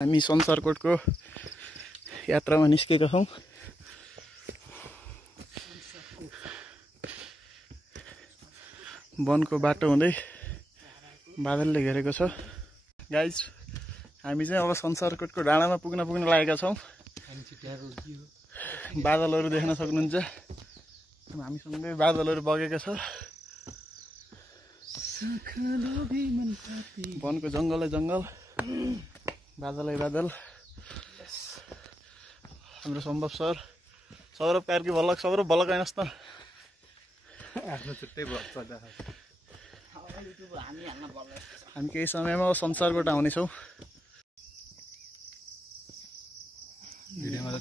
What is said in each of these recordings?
हामी संसारकोटको यात्रामा निस्केका छौं। वनको बाटो हुँदै बादलले घेरेको छ। गाइज हामी चाहिँ अब संसारकोटको डाँडामा पुग्न लागेका छौं। बादलहरू देख्न सक्नुहुन्छ। हामीसँगै बादलहरू बगेको छ। वनको जंगलै जंगल, बादलै बादल। हाम्रो सम्भव सर सौरभ कार्की भलक सौरभ भलक आइनस् त। आफ्नो छुट्टै भ्लग छ। हामी केही समयमा संसारकोट आउनेछौँ। भिडियोमा त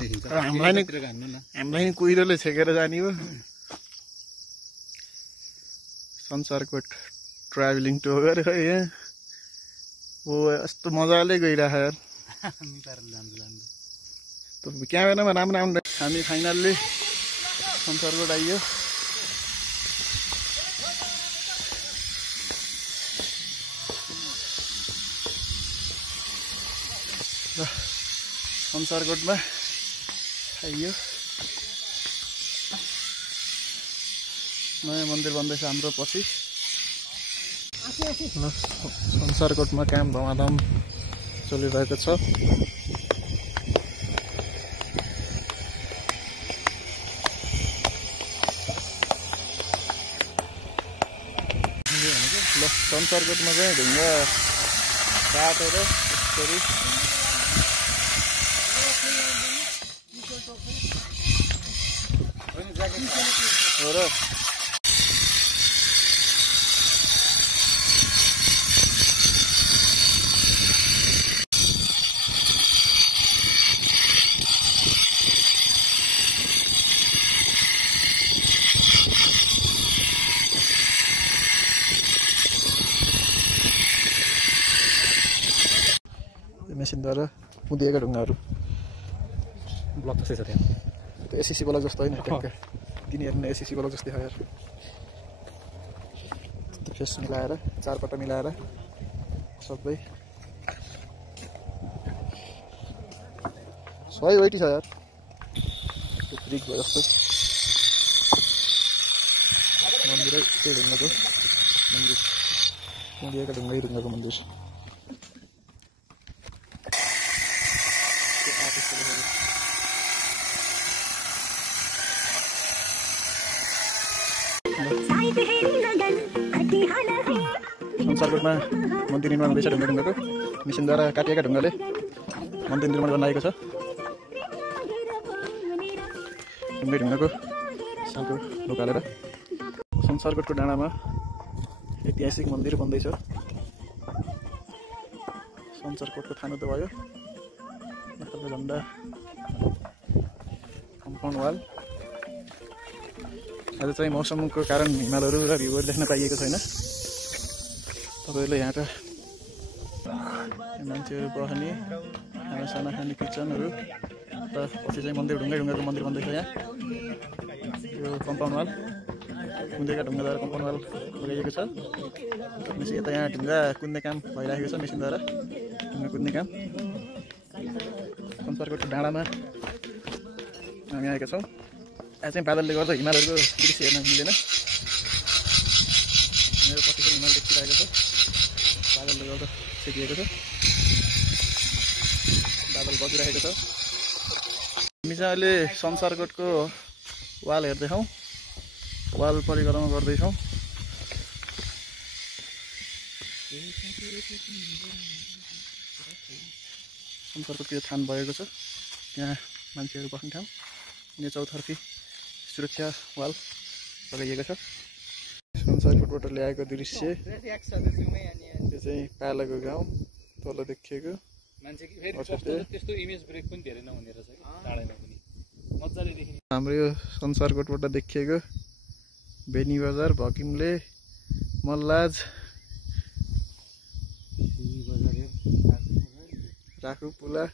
देखिन्छ। हामीलाई नि कुहिरोले छेकेर जाने हो। संसारकोट ट्राभलिङ टुर खै यहाँ ओ यस्तो मजाले गइरहेको यार। क्यामेरामा राम्रो आउँदैन। हामी फाइनल्ली संसारकोट आइयो। र संसारकोटमा आइयो। नयाँ मन्दिर बन्दैछ हाम्रो पछि। संसारकोटमा काम धमाधम चलिरहेको छ। संसारकोटमा चाहिँ ढुङ्गा काटेर यसरी हो र मेसिनद्वारा कुदिएका ढुङ्गाहरू। ब्लक जस्तै छ त्यहाँ। त्यो एसएससी ब्लक जस्तो होइन ट्याक्क। तिनीहरू नै एसएससी ब्लक जस्तै हो यार। फेस मिलाएर चारपट्टा मिलाएर सबै सबै वेटी छ यार। ब्रिक भयो जस्तो मन्दिरै त्यही ढुङ्गाको मन्दिर। कुदिएका ढुङ्गाको मन्दिर। संसारकोटमा मन्दिर निर्माण हुँदैछ। ढुङ्गाको मिसिनद्वारा काटिएका ढुङ्गाले मन्दिर निर्माण गर्न आएको छ। ढुङ्गाको सालको ढोकालेर संसारकोटको डाँडामा ऐतिहासिक मन्दिर बन्दैछ। संसारकोटको थानो त भयो। नेपालको झन्डा, कम्पाउन्ड वाल। आज चाहिँ मौसमको कारण हिमालहरू र भ्यूहरू देख्न पाइएको छैन। तपाईँहरूले यहाँ त मान्छेहरू बस्ने साना खाने किचनहरू र पछि चाहिँ मन्दिर ढुङ्गाको मन्दिर बन्दैछ। यहाँ यो कम्पाउन्ड वाल कुदेका ढुङ्गाद्वारा कम्पाउन्ड वाल लगाइएको छ। भनेपछि यता यहाँ ढुङ्गा कुद्ने काम भइरहेको छ। मेसिनद्वारा ढुङ्गा कुद्ने काम। संसारकोटको डाँडामा हामी आएका छौँ। यहाँ चाहिँ बादलले गर्दा हिमालहरूको दृश्य हेर्न मिलेन। मेरो पछि चाहिँ हिमाल देखिरहेको छ। बादलले गर्दा सेकिएको छ। बादल बगिरहेको छ। हामी चाहिँ अहिले संसारकोटको वाल हेर्दैछौँ। वाल परिक्रमा गर्दैछौँ। संसारकोटको यो थान भएको छ। त्यहाँ मान्छेहरू बस्ने ठाउँ। यहाँ चौतर्फी सुरक्षा वाल लगाइएको छ। संसारकोटबाट ल्याएको दृश्य। यो चाहिँ पालाको गाउँ तल देखिएको। हाम्रो यो संसारकोटबाट देखिएको बेनी बजार, भकिमले, मल्लाज, राखु पुला।